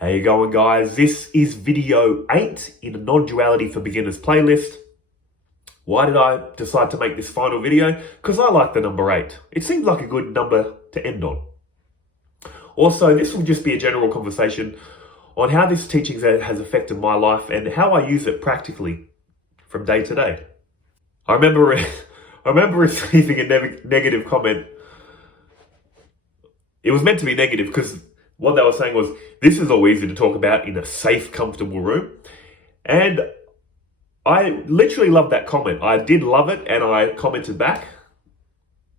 How you going, guys? This is video 8 in a Non-Duality for Beginners playlist. Why did I decide to make this final video? Because I like the number 8. It seems like a good number to end on. Also, this will just be a general conversation on how this teaching has affected my life and how I use it practically from day to day. I remember receiving a negative comment. It was meant to be negative because what they were saying was, this is all easy to talk about in a safe, comfortable room. And I literally loved that comment. I did love it and I commented back.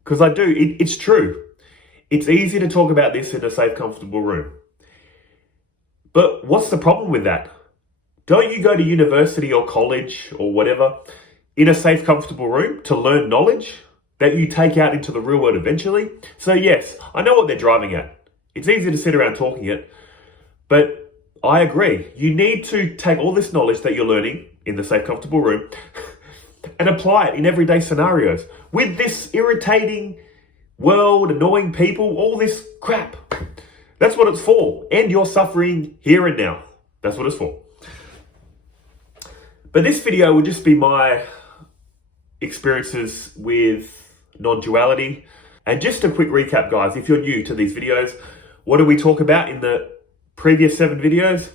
Because I do, it's true. It's easy to talk about this in a safe, comfortable room. But what's the problem with that? Don't you go to university or college or whatever in a safe, comfortable room to learn knowledge that you take out into the real world eventually? So yes, I know what they're driving at. It's easy to sit around talking it, but I agree. You need to take all this knowledge that you're learning in the safe, comfortable room and apply it in everyday scenarios. With this irritating world, annoying people, all this crap. That's what it's for. End your suffering here and now. That's what it's for. But this video will just be my experiences with non-duality. And just a quick recap, guys, if you're new to these videos, what do we talk about in the previous 7 videos?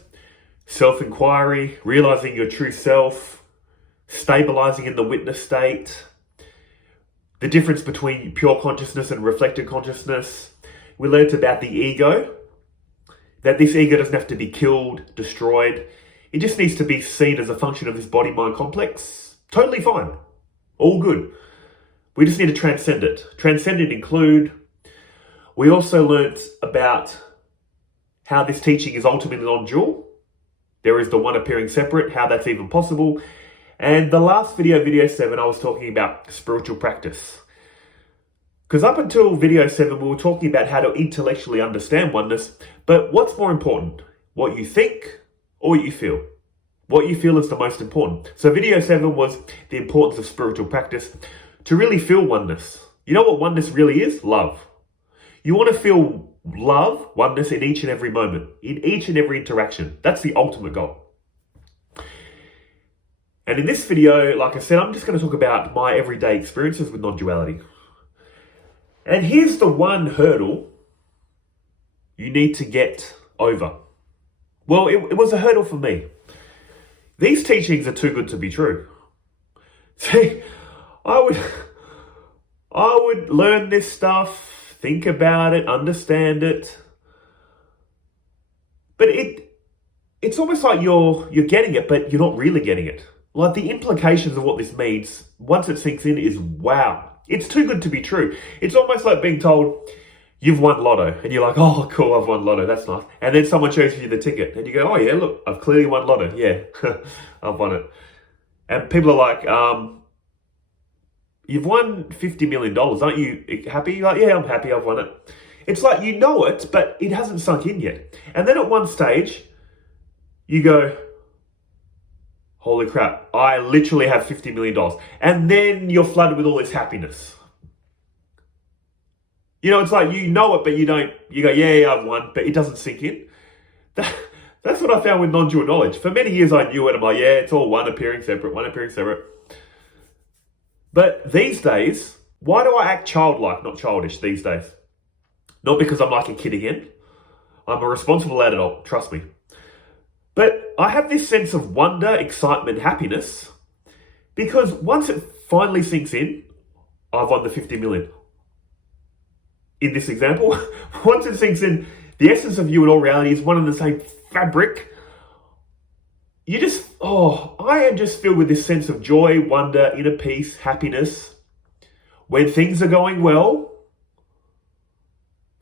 Self-inquiry, realizing your true self, stabilizing in the witness state, the difference between pure consciousness and reflected consciousness. We learned about the ego, that this ego doesn't have to be killed, destroyed. It just needs to be seen as a function of this body-mind complex. Totally fine. All good. We just need to transcend it. Transcend and include. We also learnt about how this teaching is ultimately non-dual. There is the one appearing separate, how that's even possible. And the last video, video 7, I was talking about spiritual practice. Because up until video 7, we were talking about how to intellectually understand oneness. But what's more important? What you think or what you feel? What you feel is the most important. So video 7 was the importance of spiritual practice to really feel oneness. You know what oneness really is? Love. You want to feel love, oneness in each and every moment, in each and every interaction. That's the ultimate goal. And in this video, like I said, I'm just going to talk about my everyday experiences with non-duality. And here's the one hurdle you need to get over. Well, it was a hurdle for me. These teachings are too good to be true. See, I would learn this stuff, think about it, understand it. But it's almost like you're getting it, but you're not really getting it. Like the implications of what this means, once it sinks in, is wow. It's too good to be true. It's almost like being told, you've won Lotto. And you're like, oh, cool, I've won Lotto. That's nice. And then someone shows you the ticket. And you go, oh, yeah, look, I've clearly won Lotto. Yeah, I've won it. And people are like, you've won $50 million. Aren't you happy? You're like, yeah, I'm happy. I've won it. It's like you know it, but it hasn't sunk in yet. And then at one stage, you go, holy crap, I literally have $50 million. And then you're flooded with all this happiness. You know, it's like you know it, but you don't. You go, yeah, I've won, but it doesn't sink in. That's what I found with non-dual knowledge. For many years, I knew it. I'm like, yeah, it's all one appearing separate, one appearing separate. But these days, why do I act childlike, not childish these days? Not because I'm like a kid again. I'm a responsible adult, trust me. But I have this sense of wonder, excitement, happiness, because once it finally sinks in, I've won the 50 million. In this example, once it sinks in, the essence of you in all reality is one and the same fabric. I am just filled with this sense of joy, wonder, inner peace, happiness. When things are going well,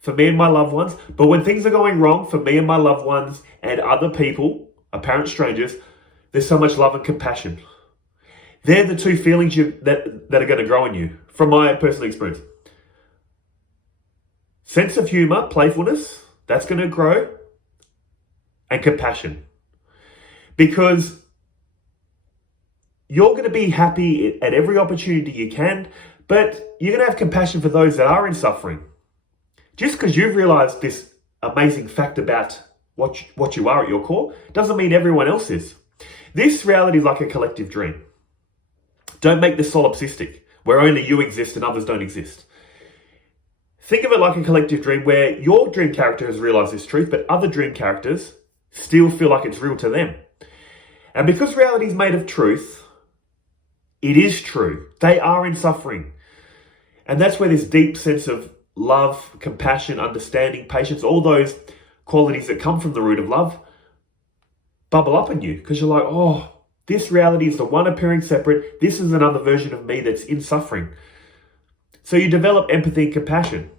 for me and my loved ones, but when things are going wrong for me and my loved ones and other people, apparent strangers, there's so much love and compassion. They're the two feelings that are going to grow in you, from my personal experience. Sense of humor, playfulness, that's going to grow, and compassion. Because you're going to be happy at every opportunity you can, but you're going to have compassion for those that are in suffering. Just because you've realized this amazing fact about what you are at your core doesn't mean everyone else is. This reality is like a collective dream. Don't make this solipsistic, where only you exist and others don't exist. Think of it like a collective dream where your dream character has realized this truth, but other dream characters still feel like it's real to them. And because reality is made of truth, it is true. They are in suffering. And that's where this deep sense of love, compassion, understanding, patience, all those qualities that come from the root of love bubble up in you, because you're like, oh, this reality is the one appearing separate. This is another version of me that's in suffering. So you develop empathy and compassion.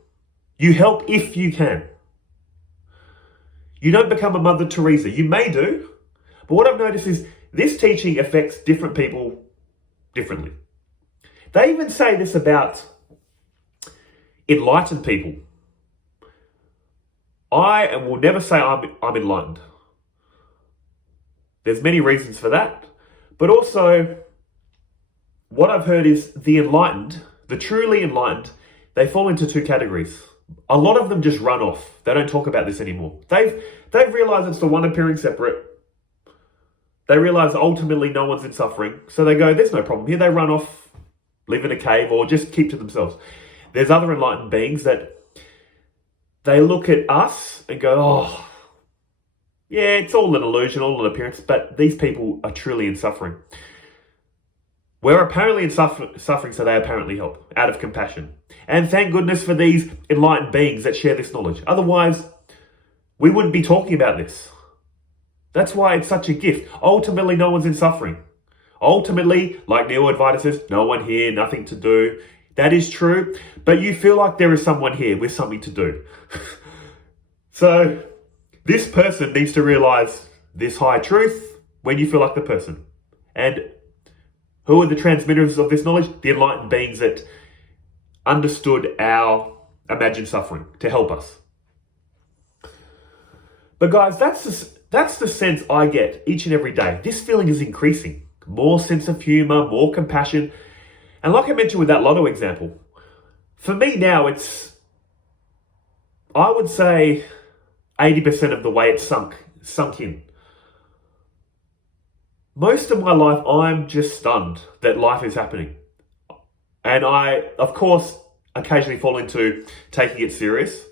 You help if you can. You don't become a Mother Teresa. You may do, but what I've noticed is this teaching affects different people differently. They even say this about enlightened people. I will never say I'm enlightened. There's many reasons for that, but also what I've heard is the enlightened, the truly enlightened, they fall into two categories. A lot of them just run off. They don't talk about this anymore. They've realized it's the one appearing separate. They realize ultimately no one's in suffering. So they go, there's no problem here. They run off, live in a cave, or just keep to themselves. There's other enlightened beings that they look at us and go, oh, yeah, it's all an illusion, all an appearance, but these people are truly in suffering. We're apparently in suffering, so they apparently help, out of compassion. And thank goodness for these enlightened beings that share this knowledge. Otherwise, we wouldn't be talking about this. That's why it's such a gift. Ultimately, no one's in suffering. Ultimately, like Neil Advaita says, no one here, nothing to do. That is true, but you feel like there is someone here with something to do. So this person needs to realize this high truth when you feel like the person. And who are the transmitters of this knowledge? The enlightened beings that understood our imagined suffering to help us. But guys, that's the sense I get each and every day. This feeling is increasing. More sense of humor, more compassion. And like I mentioned with that Lotto example, for me now I would say 80% of the way it's sunk in. Most of my life, I'm just stunned that life is happening. And I, of course, occasionally fall into taking it serious.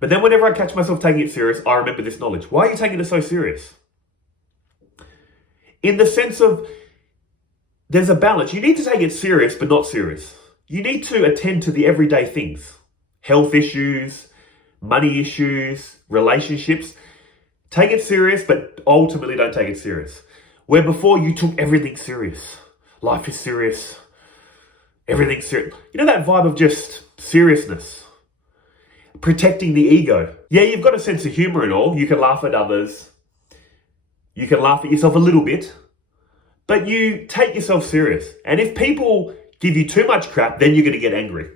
But then whenever I catch myself taking it serious, I remember this knowledge. Why are you taking it so serious? In the sense of, there's a balance. You need to take it serious, but not serious. You need to attend to the everyday things. Health issues, money issues, relationships. Take it serious, but ultimately don't take it serious. Where before you took everything serious. Life is serious. Everything's serious. You know that vibe of just seriousness? Protecting the ego. Yeah, you've got a sense of humor and all. You can laugh at others. You can laugh at yourself a little bit. But you take yourself serious. And if people give you too much crap, then you're going to get angry.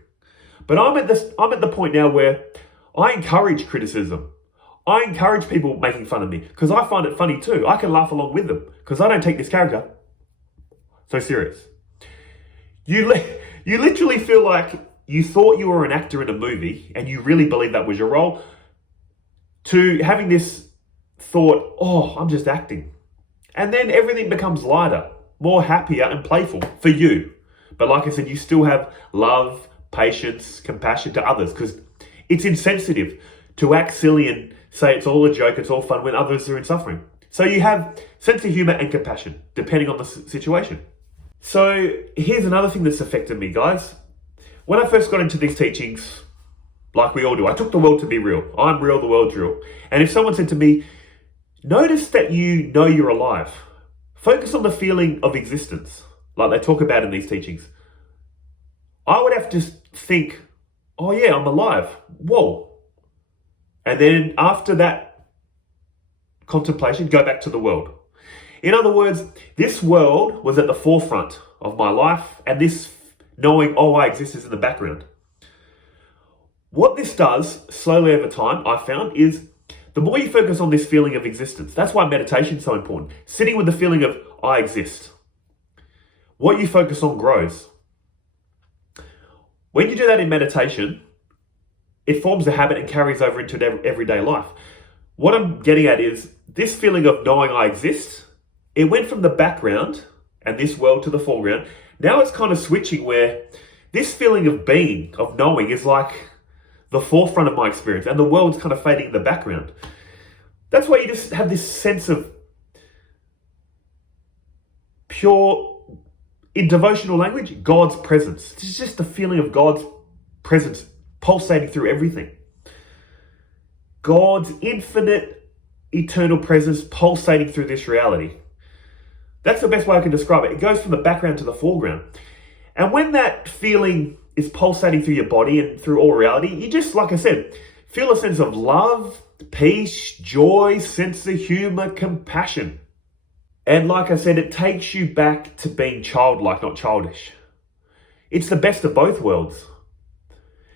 But I'm at the point now where I encourage criticism. I encourage people making fun of me because I find it funny too. I can laugh along with them because I don't take this character so serious. You literally feel like you thought you were an actor in a movie and you really believe that was your role, to having this thought, oh, I'm just acting. And then everything becomes lighter, more happier and playful for you. But like I said, you still have love, patience, compassion to others, because it's insensitive to act silly and say it's all a joke, it's all fun when others are in suffering. So you have sense of humor and compassion, depending on the situation. So here's another thing that's affected me, guys. When I first got into these teachings, like we all do, I took the world to be real. I'm real, the world's real. And if someone said to me, notice that you know you're alive. Focus on the feeling of existence, like they talk about in these teachings. I would have to think, oh yeah, I'm alive. Whoa. And then after that contemplation, go back to the world. In other words, this world was at the forefront of my life, and this knowing, oh, I exist, is in the background. What this does, slowly over time, I found, is the more you focus on this feeling of existence, that's why meditation is so important. Sitting with the feeling of, I exist. What you focus on grows. When you do that in meditation, it forms a habit and carries over into everyday life. What I'm getting at is this feeling of knowing I exist, it went from the background and this world to the foreground. Now it's kind of switching where this feeling of being, of knowing, is like the forefront of my experience and the world's kind of fading in the background. That's why you just have this sense of pure, in devotional language, God's presence. It's just the feeling of God's presence pulsating through everything. God's infinite, eternal presence pulsating through this reality. That's the best way I can describe it. It goes from the background to the foreground. And when that feeling is pulsating through your body and through all reality, you just, like I said, feel a sense of love, peace, joy, sense of humor, compassion. And like I said, it takes you back to being childlike, not childish. It's the best of both worlds.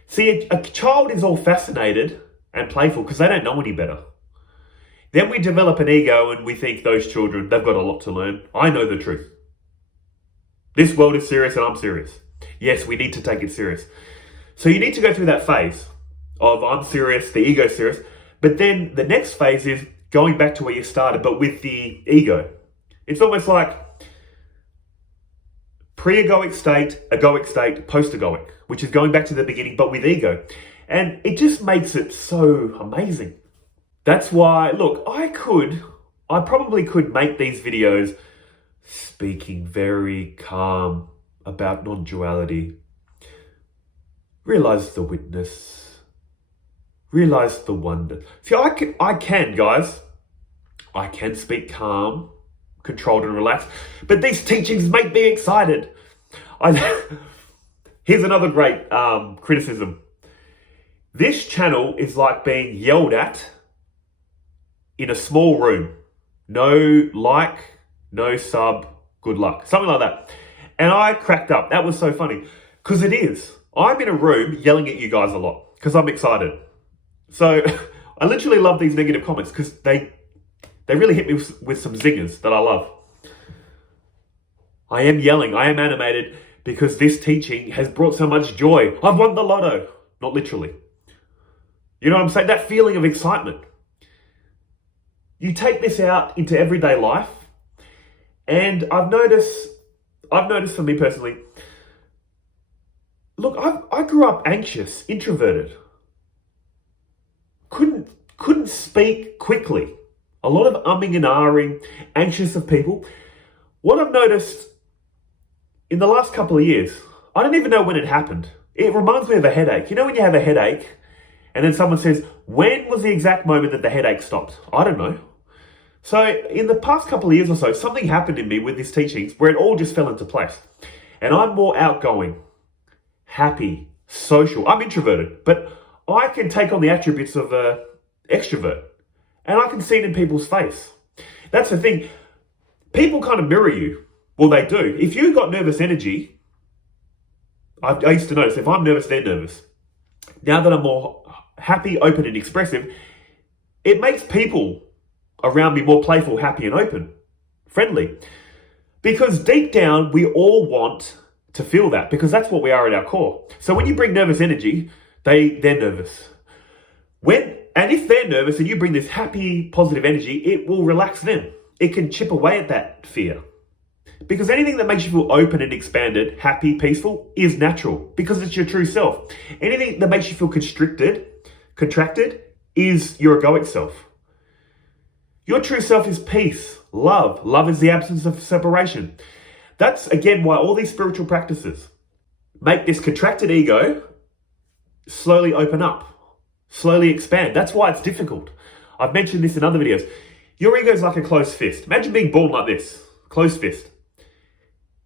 See, a child is all fascinated and playful because they don't know any better. Then we develop an ego and we think those children, they've got a lot to learn. I know the truth. This world is serious and I'm serious. Yes, we need to take it serious. So you need to go through that phase of I'm serious, the ego's serious. But then the next phase is going back to where you started, but with the ego. It's almost like pre-egoic state, post-egoic, which is going back to the beginning, but with ego. And it just makes it so amazing. That's why, look, I probably could make these videos speaking very calm about non-duality. Realize the witness. Realize the wonder. See, I can, guys. I can speak calm, controlled and relaxed, but these teachings make me excited. Here's another great criticism. This channel is like being yelled at in a small room. No like, no sub, good luck. Something like that. And I cracked up. That was so funny. Because it is. I'm in a room yelling at you guys a lot because I'm excited. So I literally love these negative comments because they really hit me with some zingers that I love. I am yelling. I am animated because this teaching has brought so much joy. I've won the lotto. Not literally. You know what I'm saying? That feeling of excitement. You take this out into everyday life, and I've noticed for me personally, look, I grew up anxious, introverted. Couldn't speak quickly. A lot of umming and ahhing, anxious of people. What I've noticed in the last couple of years, I don't even know when it happened. It reminds me of a headache. You know when you have a headache and then someone says, when was the exact moment that the headache stopped? I don't know. So in the past couple of years or so, something happened in me with these teachings where it all just fell into place. And I'm more outgoing, happy, social. I'm introverted, but I can take on the attributes of an extrovert. And I can see it in people's face. That's the thing. People kind of mirror you. Well, they do. If you've got nervous energy, I used to notice if I'm nervous, they're nervous. Now that I'm more happy, open, and expressive, it makes people around me more playful, happy, and open, friendly. Because deep down, we all want to feel that because that's what we are at our core. So when you bring nervous energy, they're nervous. And if they're nervous and you bring this happy, positive energy, it will relax them. It can chip away at that fear. Because anything that makes you feel open and expanded, happy, peaceful, is natural. Because it's your true self. Anything that makes you feel contracted, is your egoic self. Your true self is peace, love. Love is the absence of separation. That's, again, why all these spiritual practices make this contracted ego slowly open up, slowly expand. That's why it's difficult. I've mentioned this in other videos. Your ego is like a closed fist. Imagine being born like this, closed fist.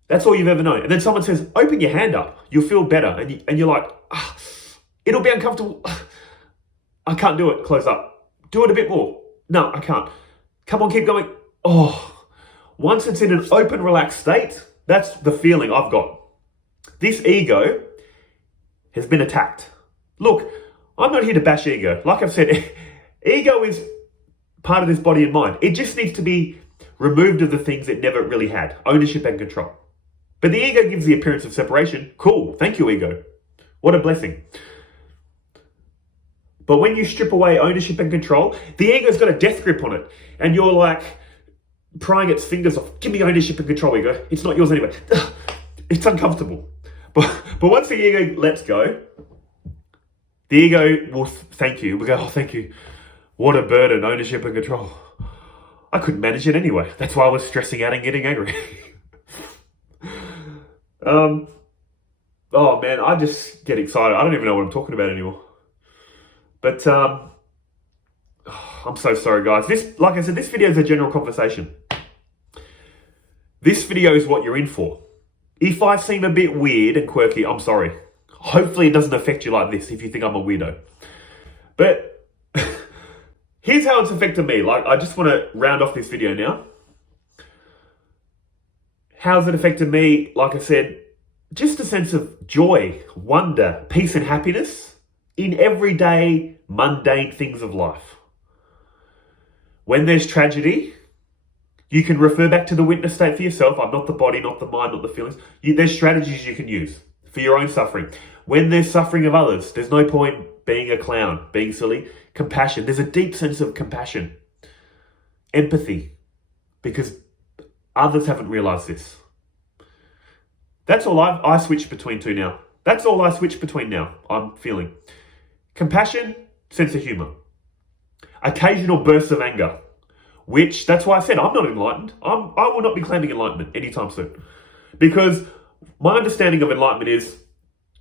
That's all you've ever known. And then someone says, open your hand up. You'll feel better. And you're like, it'll be uncomfortable. I can't do it. Close up. Do it a bit more. No, I can't. Come on, keep going. Once it's in an open, relaxed state, that's the feeling I've got. This ego has been attacked. Look, I'm not here to bash ego. Like I've said, ego is part of this body and mind. It just needs to be removed of the things it never really had, ownership and control. But the ego gives the appearance of separation. Cool. Thank you, ego. What a blessing. But when you strip away ownership and control, the ego's got a death grip on it. And you're like prying its fingers off. Give me ownership and control, ego. It's not yours anyway. It's uncomfortable. But once the ego lets go, the ego will thank you. We go, oh, thank you. What a burden, ownership and control. I couldn't manage it anyway. That's why I was stressing out and getting angry. Oh man, I just get excited. I don't even know what I'm talking about anymore. But I'm so sorry, guys. Like I said, this video is a general conversation. This video is what you're in for. If I seem a bit weird and quirky, I'm sorry. Hopefully it doesn't affect you like this if you think I'm a weirdo. But here's how it's affected me. Like, I just want to round off this video now. How's it affected me? Like I said, just a sense of joy, wonder, peace and happiness in everyday, mundane things of life. When there's tragedy, you can refer back to the witness state for yourself. I'm not the body, not the mind, not the feelings. There's strategies you can use for your own suffering. When there's suffering of others, there's no point being a clown, being silly. Compassion. There's a deep sense of compassion. Empathy. Because others haven't realized this. That's all I switch between two now. That's all I switch between now, I'm feeling. Compassion, sense of humor. Occasional bursts of anger. Which, that's why I said I'm not enlightened. I will not be claiming enlightenment anytime soon. Because my understanding of enlightenment is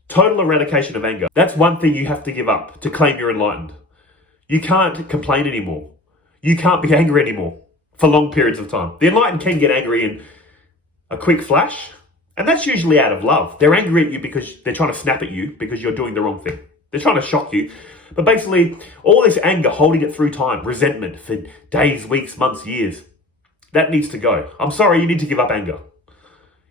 total eradication of anger. That's one thing you have to give up to claim you're enlightened. You can't complain anymore. You can't be angry anymore for long periods of time. The enlightened can get angry in a quick flash, and that's usually out of love. They're angry at you because they're trying to snap at you because you're doing the wrong thing. They're trying to shock you. But basically, all this anger, holding it through time, resentment for days, weeks, months, years, that needs to go. I'm sorry, you need to give up anger.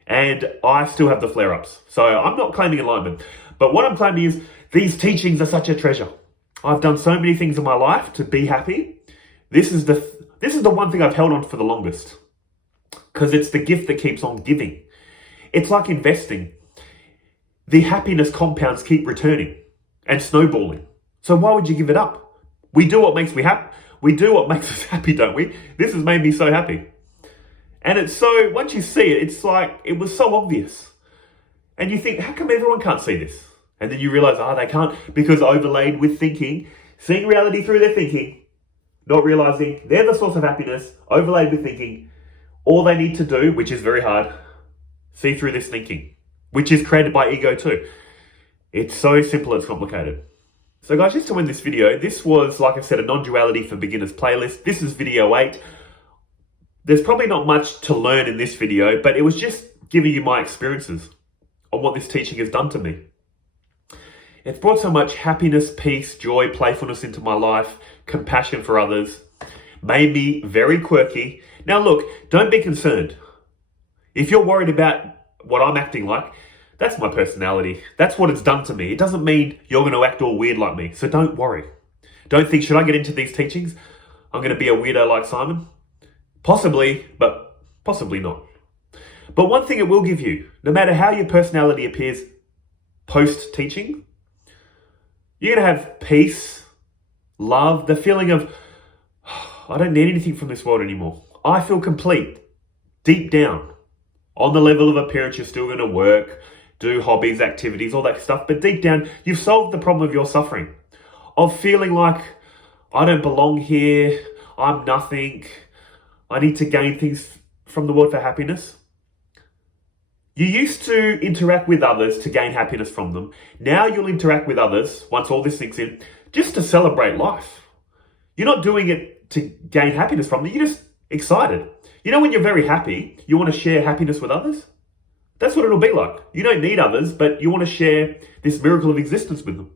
And I still have the flare-ups. So I'm not claiming enlightenment. But what I'm claiming is these teachings are such a treasure. I've done so many things in my life to be happy. This is the one thing I've held on for the longest. Because it's the gift that keeps on giving. It's like investing. The happiness compounds keep returning and snowballing. So why would you give it up? We do what makes me happy. We do what makes us happy, don't we? This has made me so happy. And it's so, once you see it, it's like, it was so obvious. And you think, how come everyone can't see this? And then you realize, they can't, because overlaid with thinking, seeing reality through their thinking, not realizing they're the source of happiness, overlaid with thinking, all they need to do, which is very hard, see through this thinking, which is created by ego too. It's so simple, it's complicated. So guys, just to end this video, this was, like I said, a non-duality for beginners playlist. This is video 8. There's probably not much to learn in this video, but it was just giving you my experiences on what this teaching has done to me. It's brought so much happiness, peace, joy, playfulness into my life, compassion for others, made me very quirky. Now look, don't be concerned. If you're worried about what I'm acting like, that's my personality. That's what it's done to me. It doesn't mean you're going to act all weird like me. So don't worry. Don't think, should I get into these teachings? I'm going to be a weirdo like Simon? Possibly, but possibly not. But one thing it will give you, no matter how your personality appears post-teaching, you're going to have peace, love, the feeling of, I don't need anything from this world anymore. I feel complete, deep down. On the level of appearance, you're still going to work, do hobbies, activities, all that stuff. But deep down, you've solved the problem of your suffering. Of feeling like, I don't belong here, I'm nothing, I need to gain things from the world for happiness. You used to interact with others to gain happiness from them. Now you'll interact with others, once all this sinks in, just to celebrate life. You're not doing it to gain happiness from them, you're just excited. You know when you're very happy, you want to share happiness with others? That's what it'll be like. You don't need others, but you want to share this miracle of existence with them.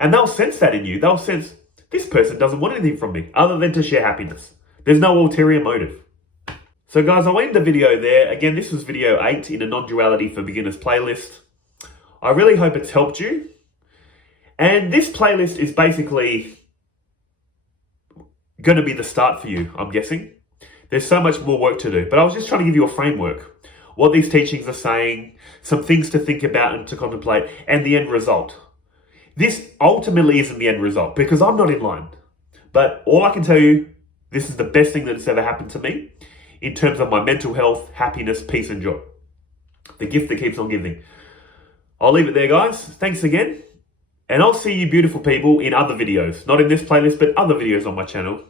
And they'll sense that in you. They'll sense, this person doesn't want anything from me other than to share happiness. There's no ulterior motive. So guys, I'll end the video there. Again, this was video 8 in a non-duality for beginners playlist. I really hope it's helped you. And this playlist is basically going to be the start for you, I'm guessing. There's so much more work to do, but I was just trying to give you a framework. What these teachings are saying, some things to think about and to contemplate, and the end result. This ultimately isn't the end result because I'm not in line. But all I can tell you, this is the best thing that has ever happened to me in terms of my mental health, happiness, peace, and joy. The gift that keeps on giving. I'll leave it there, guys. Thanks again. And I'll see you beautiful people in other videos. Not in this playlist, but other videos on my channel,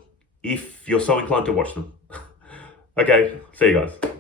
if you're so inclined to watch them. Okay, see you guys.